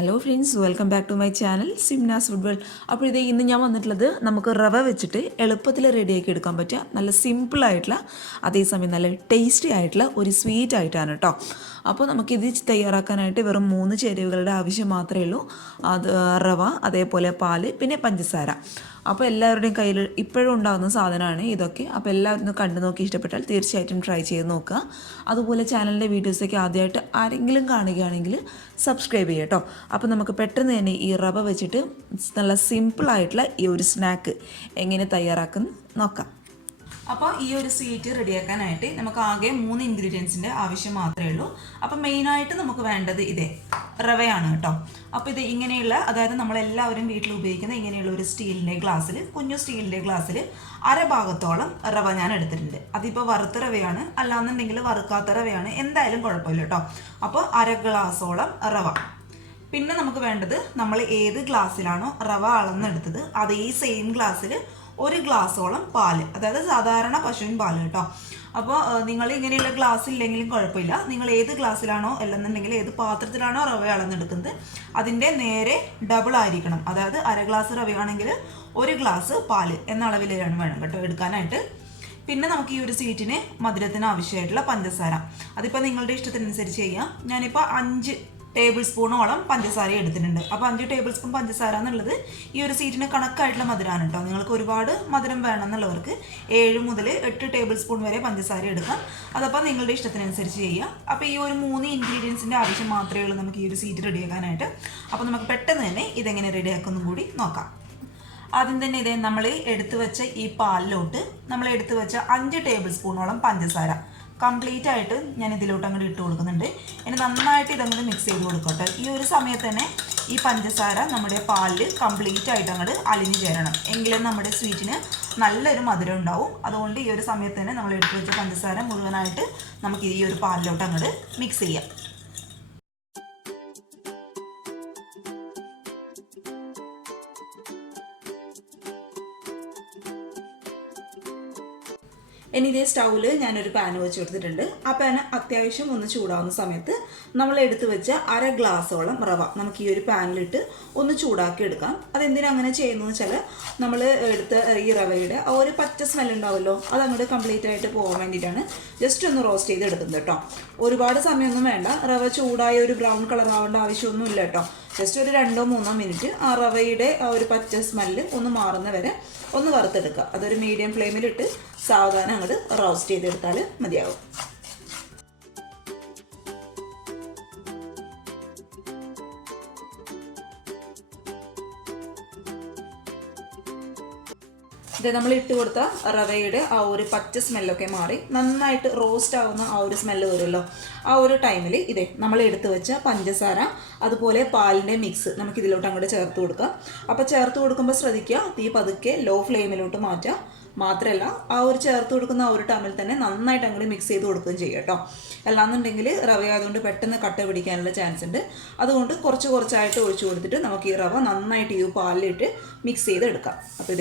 Hello friends, welcome back to my channel Simnas food world. അപ്പോൾ ഇന്ന് ഞാൻ വന്നിട്ടുള്ളത് നമുക്ക് റവ വെച്ചിട്ട് എളുപ്പത്തിൽ റെഡിയാക്കി എടുക്കാൻ പറ്റിയ നല്ല സിമ്പിളായിട്ടുള്ള അതേസമയം നല്ല ടേസ്റ്റി ആയിട്ടുള്ള ഒരു സ്വീറ്റ് ആയിട്ടാണ് കേട്ടോ. അപ്പോൾ നമുക്കിത് തയ്യാറാക്കാനായിട്ട് വെറും 3 ചേരുവകളുടെ ആവശ്യം മാത്രമേ ഉള്ളൂ. അത് റവ, അതേപോലെ പാല്, പിന്നെ പഞ്ചസാര. അപ്പോൾ എല്ലാവരുടെയും കയ്യിൽ ഇപ്പോഴും ഉണ്ടാകുന്ന സാധനമാണ് ഇതൊക്കെ. അപ്പോൾ എല്ലാവരും കണ്ടു നോക്കി ഇഷ്ടപ്പെട്ടാൽ തീർച്ചയായിട്ടും ട്രൈ ചെയ്ത് നോക്കുക. അതുപോലെ ചാനലിൻ്റെ വീഡിയോസൊക്കെ ആദ്യമായിട്ട് ആരെങ്കിലും കാണുകയാണെങ്കിൽ സബ്സ്ക്രൈബ് ചെയ്യുക കേട്ടോ. അപ്പോൾ നമുക്ക് പെട്ടെന്ന് തന്നെ ഈ റവ വെച്ചിട്ട് നല്ല സിമ്പിളായിട്ടുള്ള ഈ ഒരു സ്നാക്ക് എങ്ങനെ തയ്യാറാക്കുന്നു നോക്കാം. അപ്പോൾ ഈ ഒരു സ്വീറ്റ് റെഡിയാക്കാനായിട്ട് നമുക്ക് ആകെ 3 ഇൻഗ്രീഡിയൻസിൻ്റെ ആവശ്യം മാത്രമേ ഉള്ളൂ. അപ്പോൾ മെയിനായിട്ട് നമുക്ക് വേണ്ടത് റവയാണ് കേട്ടോ. അപ്പോൾ ഇത് ഇങ്ങനെയുള്ള, അതായത് നമ്മളെല്ലാവരും വീട്ടിൽ ഉപയോഗിക്കുന്ന ഇങ്ങനെയുള്ള ഒരു സ്റ്റീലിൻ്റെ ഗ്ലാസ്സിൽ, കുഞ്ഞു സ്റ്റീലിൻ്റെ ഗ്ലാസ്സിൽ അരഭാഗത്തോളം റവ ഞാൻ എടുത്തിട്ടുണ്ട്. അതിപ്പോൾ വറുത്ത റവയാണ്, അല്ലാന്നുണ്ടെങ്കിൽ വറുക്കാത്ത റവയാണ്, എന്തായാലും കുഴപ്പമില്ല കേട്ടോ. അപ്പോൾ 1/2 ഗ്ലാസോളം റവ. പിന്നെ നമുക്ക് വേണ്ടത് നമ്മൾ ഏത് ഗ്ലാസ്സിലാണോ റവ അളന്നെടുത്തത് അതേ സെയിം ഗ്ലാസ്സിൽ 1 ഗ്ലാസോളം പാല്, അതായത് സാധാരണ പശുവിൻ പാല് കേട്ടോ. അപ്പോൾ നിങ്ങൾ ഇങ്ങനെയുള്ള ഗ്ലാസ് ഇല്ലെങ്കിലും കുഴപ്പമില്ല. നിങ്ങൾ ഏത് ഗ്ലാസ്സിലാണോ അല്ലെന്നുണ്ടെങ്കിൽ ഏത് പാത്രത്തിലാണോ റവ അളന്നെടുക്കുന്നത് അതിൻ്റെ നേരെ ഡബിൾ ആയിരിക്കണം. അതായത് 1/2 ഗ്ലാസ് റവയാണെങ്കിൽ 1 ഗ്ലാസ് പാല് എന്ന അളവിലാണ് വേണം കേട്ടോ എടുക്കാനായിട്ട്. പിന്നെ നമുക്ക് ഈ ഒരു സ്വീറ്റിന് മധുരത്തിന് ആവശ്യമായിട്ടുള്ള പഞ്ചസാര അതിപ്പോൾ നിങ്ങളുടെ ഇഷ്ടത്തിനനുസരിച്ച് ചെയ്യാം. ഞാനിപ്പോൾ 5 ടേബിൾ സ്പൂണോളം പഞ്ചസാര എടുത്തിട്ടുണ്ട്. അപ്പോൾ 5 ടേബിൾ സ്പൂൺ പഞ്ചസാര എന്നുള്ളത് ഈ ഒരു സ്വീറ്റിന് കണക്കായിട്ടുള്ള മധുരമാണ് കേട്ടോ. നിങ്ങൾക്ക് ഒരുപാട് മധുരം വേണമെന്നുള്ളവർക്ക് 7 മുതൽ 8 ടേബിൾ സ്പൂൺ വരെ പഞ്ചസാര എടുക്കാം. അതപ്പോൾ നിങ്ങളുടെ ഇഷ്ടത്തിനനുസരിച്ച് ചെയ്യാം. അപ്പോൾ ഈ ഒരു 3 ഇൻഗ്രീഡിയൻസിൻ്റെ ആവശ്യം മാത്രമേ ഉള്ളൂ നമുക്ക് ഈ ഒരു സ്വീറ്റ് റെഡിയാക്കാനായിട്ട്. അപ്പോൾ നമുക്ക് പെട്ടെന്ന് തന്നെ ഇതെങ്ങനെ റെഡിയാക്കുന്നു കൂടി നോക്കാം. ആദ്യം തന്നെ നമ്മൾ എടുത്തു വെച്ച ഈ പാലിലോട്ട് നമ്മൾ എടുത്തു വെച്ച 5 ടേബിൾ സ്പൂണോളം പഞ്ചസാര കംപ്ലീറ്റ് ആയിട്ട് ഞാൻ ഇതിലോട്ട് അങ്ങോട്ട് ഇട്ട് കൊടുക്കുന്നുണ്ട്. ഇനി നന്നായിട്ട് ഇതങ്ങോട്ട് മിക്സ് ചെയ്ത് കൊടുക്കട്ടെ. ഈ ഒരു സമയത്ത് തന്നെ ഈ പഞ്ചസാര നമ്മുടെ പാലിൽ കംപ്ലീറ്റ് ആയിട്ട് അങ്ങോട്ട് അലിഞ്ഞു ചേരണം, എങ്കിലും നമ്മുടെ സ്വീറ്റിന് നല്ലൊരു മധുരം ഉണ്ടാവും. അതുകൊണ്ട് ഈ ഒരു സമയത്ത് തന്നെ നമ്മൾ എടുത്ത് വെച്ച പഞ്ചസാര മുഴുവനായിട്ട് നമുക്ക് ഈ ഒരു പാലിലോട്ട് അങ്ങോട്ട് മിക്സ് ചെയ്യാം. ഇനി ഇതേ സ്റ്റൗവിൽ ഞാനൊരു പാൻ വെച്ച് കൊടുത്തിട്ടുണ്ട്. ആ പാൻ അത്യാവശ്യം ഒന്ന് ചൂടാവുന്ന സമയത്ത് നമ്മൾ എടുത്തു വെച്ച 1/2 ഗ്ലാസോളം റവ നമുക്ക് ഈ ഒരു പാനിലിട്ട് ഒന്ന് ചൂടാക്കി എടുക്കാം. അതെന്തിനാണ് അങ്ങനെ ചെയ്യുന്നതെന്ന് വെച്ചാൽ നമ്മൾ എടുത്ത ഈ റവയുടെ ആ ഒരു പച്ച സ്മെൽ ഉണ്ടാവുമല്ലോ, അത് അങ്ങോട്ട് കംപ്ലീറ്റ് ആയിട്ട് പോകാൻ വേണ്ടിയിട്ടാണ് ജസ്റ്റ് ഒന്ന് റോസ്റ്റ് ചെയ്ത് എടുക്കുന്നത് കേട്ടോ. ഒരുപാട് സമയമൊന്നും വേണ്ട. റവ ചൂടായ ഒരു ബ്രൗൺ കളർ ആവേണ്ട ആവശ്യമൊന്നുമില്ല കേട്ടോ. ജസ്റ്റ് ഒരു 2-3 മിനിറ്റ് ആ റവയുടെ ആ ഒരു പച്ച സ്മെല്ല് ഒന്ന് മാറുന്ന വരെ ഒന്ന് വറുത്തെടുക്കുക. അതൊരു മീഡിയം ഫ്ലെയിമിലിട്ട് സാവധാനം അങ്ങോട്ട് റോസ്റ്റ് ചെയ്തെടുത്താൽ മതിയാവും. ഇത് നമ്മൾ ഇട്ട് കൊടുത്ത റവയുടെ ആ ഒരു പച്ച സ്മെല്ലൊക്കെ മാറി നന്നായിട്ട് റോസ്റ്റ് ആവുന്ന ആ ഒരു സ്മെല്ല് വരുമല്ലോ, ആ ഒരു ടൈമിൽ നമ്മൾ എടുത്തു വെച്ച പഞ്ചസാര അതുപോലെ പാലിൻ്റെ മിക്സ് നമുക്ക് ഇതിലോട്ട് അങ്ങോട്ട് ചേർത്ത് കൊടുക്കാം. അപ്പോൾ ചേർത്ത് കൊടുക്കുമ്പോൾ ശ്രദ്ധിക്കുക, തീ പതുക്കെ ലോ ഫ്ലെയിമിലോട്ട് മാറ്റുക. മാത്രമല്ല ആ ഒരു ചേർത്ത് കൊടുക്കുന്ന ആ ഒരു ടൈമിൽ തന്നെ നന്നായിട്ട് അങ്ങോട്ട് മിക്സ് ചെയ്ത് കൊടുക്കുകയും ചെയ്യും കേട്ടോ. അല്ലാന്നുണ്ടെങ്കിൽ റവ ആയതുകൊണ്ട് പെട്ടെന്ന് കട്ട പിടിക്കാനുള്ള ചാൻസ് ഉണ്ട്. അതുകൊണ്ട് കുറച്ചായിട്ട് ഒഴിച്ചു കൊടുത്തിട്ട് നമുക്ക് ഈ റവ നന്നായിട്ട് ഈ പാലിലിട്ട് മിക്സ് ചെയ്തെടുക്കാം. അപ്പോൾ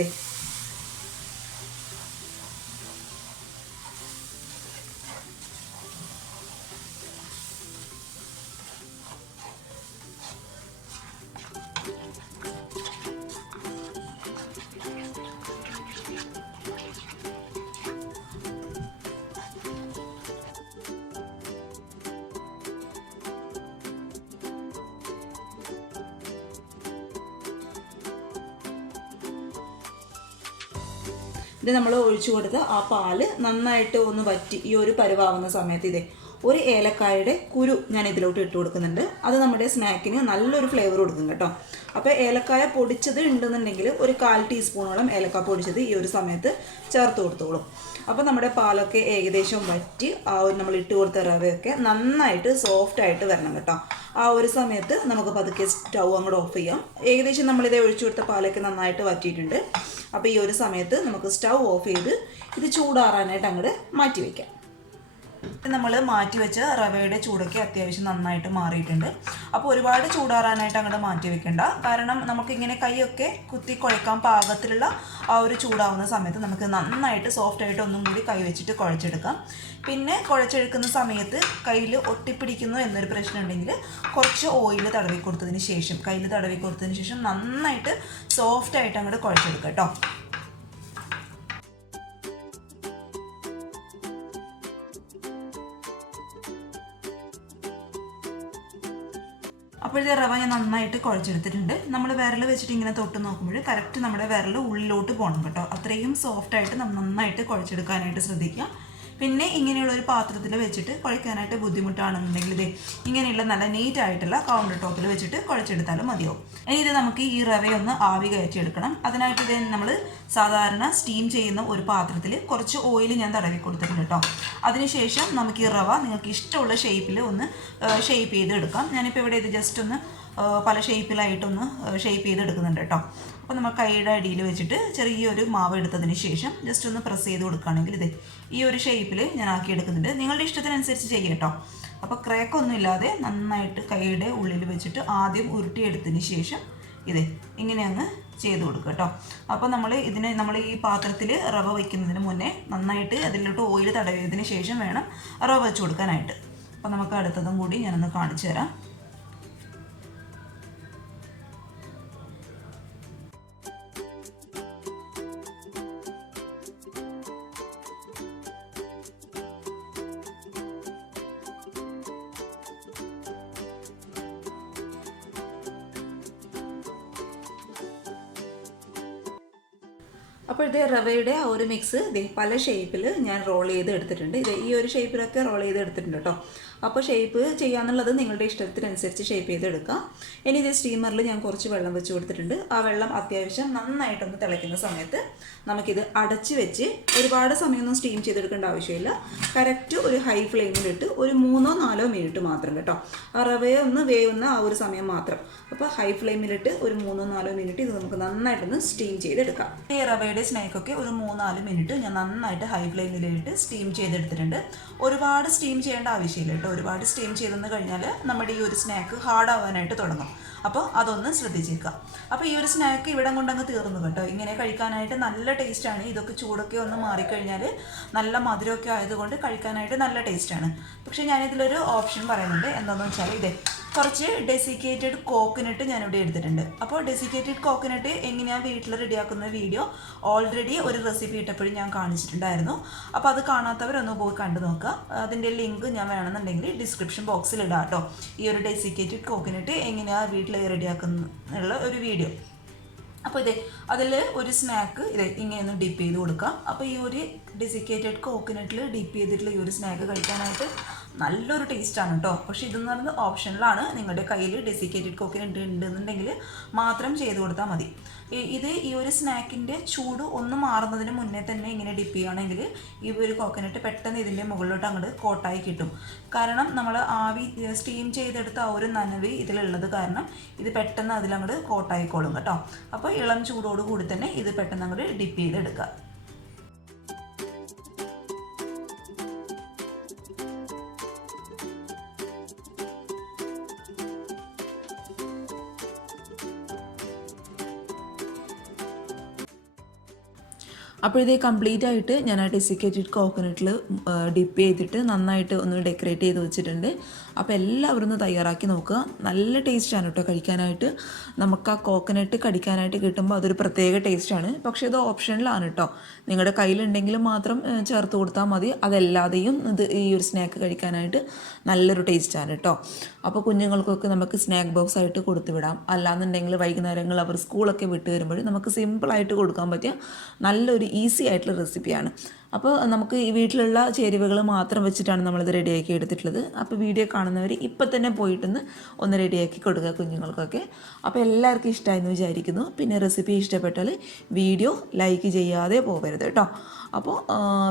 ഇത് നമ്മൾ ഒഴിച്ചു കൊടുത്ത് ആ പാല് നന്നായിട്ട് ഒന്ന് വറ്റി ഈ ഒരു പരുവാവുന്ന സമയത്ത് ഒരു ഏലക്കായുടെ കുരു ഞാൻ ഇതിലോട്ട് ഇട്ട് കൊടുക്കുന്നുണ്ട്. അത് നമ്മുടെ സ്നാക്കിന് നല്ലൊരു ഫ്ലേവർ കൊടുക്കും കേട്ടോ. അപ്പോൾ ഏലക്കായ പൊടിച്ചത് ഉണ്ടെന്നുണ്ടെങ്കിൽ ഒരു 1/4 ടീസ്പൂണോളം ഏലക്കായ പൊടിച്ചത് ഈ ഒരു സമയത്ത് ചേർത്ത് കൊടുത്തോളും. അപ്പോൾ നമ്മുടെ പാലൊക്കെ ഏകദേശം വറ്റി ആ ഒരു നമ്മൾ ഇട്ട് കൊടുത്ത റവയൊക്കെ നന്നായിട്ട് സോഫ്റ്റായിട്ട് വരണം കേട്ടോ. ആ ഒരു സമയത്ത് നമുക്ക് പതുക്കെ സ്റ്റൗ അങ്ങോട്ട് ഓഫ് ചെയ്യാം. ഏകദേശം നമ്മളിതേ ഒഴിച്ചു കൊടുത്ത പാലൊക്കെ നന്നായിട്ട് വറ്റിയിട്ടുണ്ട്. അപ്പോൾ ഈ ഒരു സമയത്ത് നമുക്ക് സ്റ്റൗ ഓഫ് ചെയ്ത് ഇത് ചൂടാറാനായിട്ട് അങ്ങോട്ട് മാറ്റി വയ്ക്കാം. നമ്മൾ മാറ്റി വെച്ച റവയുടെ ചൂടൊക്കെ അത്യാവശ്യം നന്നായിട്ട് മാറിയിട്ടുണ്ട്. അപ്പോൾ ഒരുപാട് ചൂടാറാനായിട്ട് അങ്ങോട്ട് മാറ്റി വെക്കണ്ട. കാരണം നമുക്കിങ്ങനെ കൈയൊക്കെ കുത്തി കുഴക്കാൻ പാകത്തിലുള്ള ആ ഒരു ചൂടാവുന്ന സമയത്ത് നമുക്ക് നന്നായിട്ട് സോഫ്റ്റായിട്ട് ഒന്നും കൂടി കൈ വെച്ചിട്ട് കുഴച്ചെടുക്കാം. പിന്നെ കുഴച്ചെടുക്കുന്ന സമയത്ത് കയ്യിൽ ഒട്ടിപ്പിടിക്കുന്നു എന്നൊരു പ്രശ്നം ഉണ്ടെങ്കിൽ കുറച്ച് ഓയിൽ തടവി കൊടുത്തതിന് ശേഷം കയ്യിൽ തടവി കൊടുത്തതിന് ശേഷം നന്നായിട്ട് സോഫ്റ്റായിട്ട് അങ്ങോട്ട് കുഴച്ചെടുക്കാം കേട്ടോ. അപ്പോൾ ഇത് റവ ഞാൻ നന്നായിട്ട് കുഴച്ചെടുത്തിട്ടുണ്ട്. നമ്മൾ വിരൽ വെച്ചിട്ട് ഇങ്ങനെ തൊട്ട് നോക്കുമ്പോൾ കറക്റ്റ് നമ്മുടെ വിരൽ ഉള്ളിലോട്ട് പോകണം കേട്ടോ. അത്രയും സോഫ്റ്റായിട്ട് നമ്മൾ നന്നായിട്ട് കുഴച്ചെടുക്കാനായിട്ട് ശ്രദ്ധിക്കുക. പിന്നെ ഇങ്ങനെയുള്ള ഒരു പാത്രത്തിൽ വെച്ചിട്ട് കുഴക്കാനായിട്ട് ബുദ്ധിമുട്ടാണെന്നുണ്ടെങ്കിൽ ഇത് ഇങ്ങനെയുള്ള നല്ല നീറ്റായിട്ടുള്ള കൗണ്ടർ ടോപ്പിൽ വെച്ചിട്ട് കുഴച്ചെടുത്താലും മതിയാവും. ഇനി ഇത് നമുക്ക് ഈ റവയൊന്ന് ആവി കയറ്റിയെടുക്കണം. അതിനായിട്ട് ഇത് നമ്മൾ സാധാരണ സ്റ്റീം ചെയ്യുന്ന ഒരു പാത്രത്തിൽ കുറച്ച് ഓയിൽ ഞാൻ തടവി കൊടുത്തിട്ടുണ്ട് കേട്ടോ. അതിനുശേഷം നമുക്ക് ഈ റവ നിങ്ങൾക്ക് ഇഷ്ടമുള്ള ഷേപ്പിൽ ഒന്ന് ഷേപ്പ് ചെയ്തെടുക്കാം. ഞാനിപ്പോൾ ഇവിടെ ഇത് ജസ്റ്റ് ഒന്ന് പല ഷേപ്പിലായിട്ടൊന്ന് ഷേപ്പ് ചെയ്തെടുക്കുന്നുണ്ട് കേട്ടോ. അപ്പോൾ നമ്മൾ കൈയുടെ അടിയിൽ വെച്ചിട്ട് ചെറിയൊരു മാവ് എടുത്തതിന് ശേഷം ജസ്റ്റ് ഒന്ന് പ്രസ് ചെയ്ത് കൊടുക്കുകയാണെങ്കിൽ ഇത് ഈ ഒരു ഷേപ്പിൽ ഞാൻ ആക്കിയെടുക്കുന്നുണ്ട്. നിങ്ങളുടെ ഇഷ്ടത്തിനനുസരിച്ച് ചെയ്യാം കേട്ടോ. അപ്പോൾ ക്രാക്കൊന്നും ഇല്ലാതെ നന്നായിട്ട് കൈയുടെ ഉള്ളിൽ വെച്ചിട്ട് ആദ്യം ഉരുട്ടിയെടുത്തതിന് ശേഷം ഇത് ഇങ്ങനെ അങ്ങ് ചെയ്ത് കൊടുക്കുക കേട്ടോ. അപ്പോൾ നമ്മൾ ഈ പാത്രത്തിൽ റവ വയ്ക്കുന്നതിന് മുന്നേ നന്നായിട്ട് അതിലോട്ട് ഓയിൽ തടവിയതിന് ശേഷം വേണം റവ വെച്ച് കൊടുക്കാനായിട്ട്. അപ്പോൾ നമുക്ക് അടുത്തതും കൂടി ഞാനൊന്ന് കാണിച്ചു തരാം. അപ്പോൾ ഇത് റവയുടെ ആ ഒരു മിക്സ് പല ഷേപ്പിൽ ഞാൻ റോൾ ചെയ്ത് എടുത്തിട്ടുണ്ട്. ഇത് ഈ ഒരു ഷേപ്പിലൊക്കെ റോൾ ചെയ്ത് എടുത്തിട്ടുണ്ട് കേട്ടോ. അപ്പോൾ ഷേപ്പ് ചെയ്യാന്നുള്ളത് നിങ്ങളുടെ ഇഷ്ടത്തിനനുസരിച്ച് ഷേപ്പ് ചെയ്തെടുക്കാം. ഇനി ഇത് സ്റ്റീമറിൽ ഞാൻ കുറച്ച് വെള്ളം വെച്ച് കൊടുത്തിട്ടുണ്ട്. ആ വെള്ളം അത്യാവശ്യം നന്നായിട്ടൊന്ന് തിളയ്ക്കുന്ന സമയത്ത് നമുക്കിത് അടച്ച് വെച്ച് ഒരുപാട് സമയമൊന്നും സ്റ്റീം ചെയ്തെടുക്കേണ്ട ആവശ്യമില്ല. കറക്റ്റ് ഒരു ഹൈ ഫ്ലെയിമിലിട്ട് ഒരു 3-4 മിനിറ്റ് മാത്രം കേട്ടോ. ആ റവയെ ഒന്ന് വേവുന്ന ആ ഒരു സമയം മാത്രം. അപ്പോൾ ഹൈ ഫ്ലെയിമിലിട്ട് ഒരു 3-4 മിനിറ്റ് ഇത് നമുക്ക് നന്നായിട്ടൊന്ന് സ്റ്റീം ചെയ്തെടുക്കാം. ഈ റവയുടെ സ്നാക്കൊക്കെ ഒരു 3-4 മിനിറ്റ് ഞാൻ നന്നായിട്ട് ഹൈ ഫ്ലെയിമിലിട്ട് സ്റ്റീം ചെയ്തെടുത്തിട്ടുണ്ട്. ഒരുപാട് സ്റ്റീം ചെയ്യേണ്ട ആവശ്യമില്ല കേട്ടോ. ഒരുപാട് സ്റ്റീം ചെയ്തെന്ന് കഴിഞ്ഞാൽ നമ്മുടെ ഈ ഒരു സ്നാക്ക് ഹാർഡ് ആവാനായിട്ട് തുടങ്ങും. അപ്പോൾ അതൊന്ന് ശ്രദ്ധിച്ചേക്കാം. അപ്പോൾ ഈ ഒരു സ്നാക്ക് ഇവിടെ കൊണ്ടങ്ങ് തീർന്നു കേട്ടോ. ഇങ്ങനെ കഴിക്കാനായിട്ട് നല്ല ടേസ്റ്റാണ്. ഇതൊക്കെ ചൂടൊക്കെ ഒന്ന് മാറിക്കഴിഞ്ഞാൽ നല്ല മധുരമൊക്കെ ആയതുകൊണ്ട് കഴിക്കാനായിട്ട് നല്ല ടേസ്റ്റാണ്. പക്ഷേ ഞാനിതിലൊരു ഓപ്ഷൻ പറയുന്നുണ്ട്. എന്താണെന്ന് വെച്ചാൽ ഇത് കുറച്ച് ഡെസിക്കേറ്റഡ് കോക്കനട്ട് ഞാനിവിടെ എടുത്തിട്ടുണ്ട്. അപ്പോൾ ഡെസിക്കേറ്റഡ് കോക്കനട്ട് എങ്ങനെയാണ് വീട്ടിൽ റെഡിയാക്കുന്ന വീഡിയോ ഓൾറെഡി ഒരു റെസിപ്പി ഇട്ടപ്പോഴും ഞാൻ കാണിച്ചിട്ടുണ്ടായിരുന്നു. അപ്പോൾ അത് കാണാത്തവരൊന്ന് പോയി കണ്ടു നോക്കുക. അതിൻ്റെ ലിങ്ക് ഞാൻ വേണമെന്നുണ്ടെങ്കിൽ ഡിസ്ക്രിപ്ഷൻ ബോക്സിൽ ഇടാം കേട്ടോ. ഈ ഒരു ഡെസിക്കേറ്റഡ് കോക്കനട്ട് എങ്ങനെയാണ് വീട്ടിൽ റെഡിയാക്കുന്ന ഒരു വീഡിയോ. അപ്പോൾ അതിൽ ഒരു സ്നാക്ക് ഇങ്ങനെ ഒന്ന് ഡിപ്പ് ചെയ്ത് കൊടുക്കാം. അപ്പോൾ ഈ ഒരു ഡെസിക്കേറ്റഡ് കോക്കനട്ടിൽ ഡിപ്പ് ചെയ്തിട്ടുള്ള ഈ ഒരു സ്നാക്ക് കഴിക്കാനായിട്ട് നല്ലൊരു ടേസ്റ്റാണ് കേട്ടോ. പക്ഷേ ഇതെന്ന് പറയുന്നത് ഓപ്ഷനിലാണ്. നിങ്ങളുടെ കയ്യിൽ ഡെസിക്കേറ്റഡ് കോക്കനട്ട് ഉണ്ടെന്നുണ്ടെങ്കിൽ മാത്രം ചെയ്ത് കൊടുത്താൽ മതി. ഈ ഒരു സ്നാക്കിൻ്റെ ചൂട് ഒന്ന് മാറുന്നതിന് മുന്നേ തന്നെ ഇങ്ങനെ ഡിപ്പ് ചെയ്യുകയാണെങ്കിൽ ഈ ഒരു കോക്കനട്ട് പെട്ടെന്ന് ഇതിൻ്റെ മുകളിലോട്ട് അങ്ങോട്ട് കോട്ടായി കിട്ടും. കാരണം നമ്മൾ ആവി സ്റ്റീം ചെയ്തെടുത്ത ആ ഒരു നനവ് ഇതിലുള്ളത് കാരണം ഇത് പെട്ടെന്ന് അതിലങ്ങോട്ട് കോട്ടായിക്കോളും കേട്ടോ. അപ്പോൾ ഇളം ചൂടോട് കൂടി തന്നെ ഇത് പെട്ടെന്ന് അങ്ങോട്ട് ഡിപ്പ് ചെയ്തെടുക്കുക. അപ്പോൾ ഇത് കംപ്ലീറ്റ് ആയിട്ട് ഞാൻ ആ ഡെസിക്കേറ്റഡ് കോക്കനട്ടിൽ ഡിപ്പ് ചെയ്തിട്ട് നന്നായിട്ട് ഒന്ന് ഡെക്കറേറ്റ് ചെയ്ത് വെച്ചിട്ടുണ്ട്. അപ്പോൾ എല്ലാവരും ഒന്ന് തയ്യാറാക്കി നോക്കുക. നല്ല ടേസ്റ്റാണ് കേട്ടോ കഴിക്കാനായിട്ട്. നമുക്ക് ആ കോക്കനട്ട് കടിക്കാനായിട്ട് കിട്ടുമ്പോൾ അതൊരു പ്രത്യേക ടേസ്റ്റാണ്. പക്ഷേ ഇത് ഓപ്ഷനിലാണ് കേട്ടോ. നിങ്ങളുടെ കയ്യിലുണ്ടെങ്കിൽ മാത്രം ചേർത്ത് കൊടുത്താൽ മതി. അതല്ലാതെയും ഈ ഒരു സ്നാക്ക് കഴിക്കാനായിട്ട് നല്ലൊരു ടേസ്റ്റാണ് കേട്ടോ. അപ്പോൾ കുഞ്ഞുങ്ങൾക്കൊക്കെ നമുക്ക് സ്നാക്ക് ബോക്സ് ആയിട്ട് കൊടുത്തു വിടാം. അല്ലാന്നുണ്ടെങ്കിൽ വൈകുന്നേരങ്ങൾ അവർ സ്കൂളൊക്കെ വിട്ട് വരുമ്പോൾ നമുക്ക് സിമ്പിളായിട്ട് കൊടുക്കാൻ പറ്റിയ നല്ലൊരു ഈസി ആയിട്ടുള്ള റെസിപ്പിയാണ്. അപ്പോൾ നമുക്ക് ഈ വീട്ടിലുള്ള ചേരുവകൾ മാത്രം വെച്ചിട്ടാണ് നമ്മളിത് റെഡിയാക്കി എടുത്തിട്ടുള്ളത്. അപ്പോൾ വീഡിയോ കാണുന്നവർ ഇപ്പം തന്നെ പോയിട്ടൊന്ന് ഒന്ന് റെഡിയാക്കി കൊടുക്കുക കുഞ്ഞുങ്ങൾക്കൊക്കെ. അപ്പോൾ എല്ലാവർക്കും ഇഷ്ടമായെന്ന് വിചാരിക്കുന്നു. പിന്നെ റെസിപ്പി ഇഷ്ടപ്പെട്ടാൽ വീഡിയോ ലൈക്ക് ചെയ്യാതെ പോകരുത് കേട്ടോ. അപ്പോൾ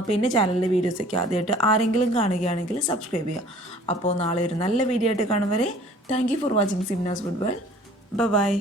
പിന്നെ ചാനലിലെ വീഡിയോസൊക്കെ ആദ്യമായിട്ട് ആരെങ്കിലും കാണുകയാണെങ്കിൽ സബ്സ്ക്രൈബ് ചെയ്യുക. അപ്പോൾ നാളെ ഒരു നല്ല വീഡിയോ ആയിട്ട് കാണും വരെ thank you for watching Simnas food world. By.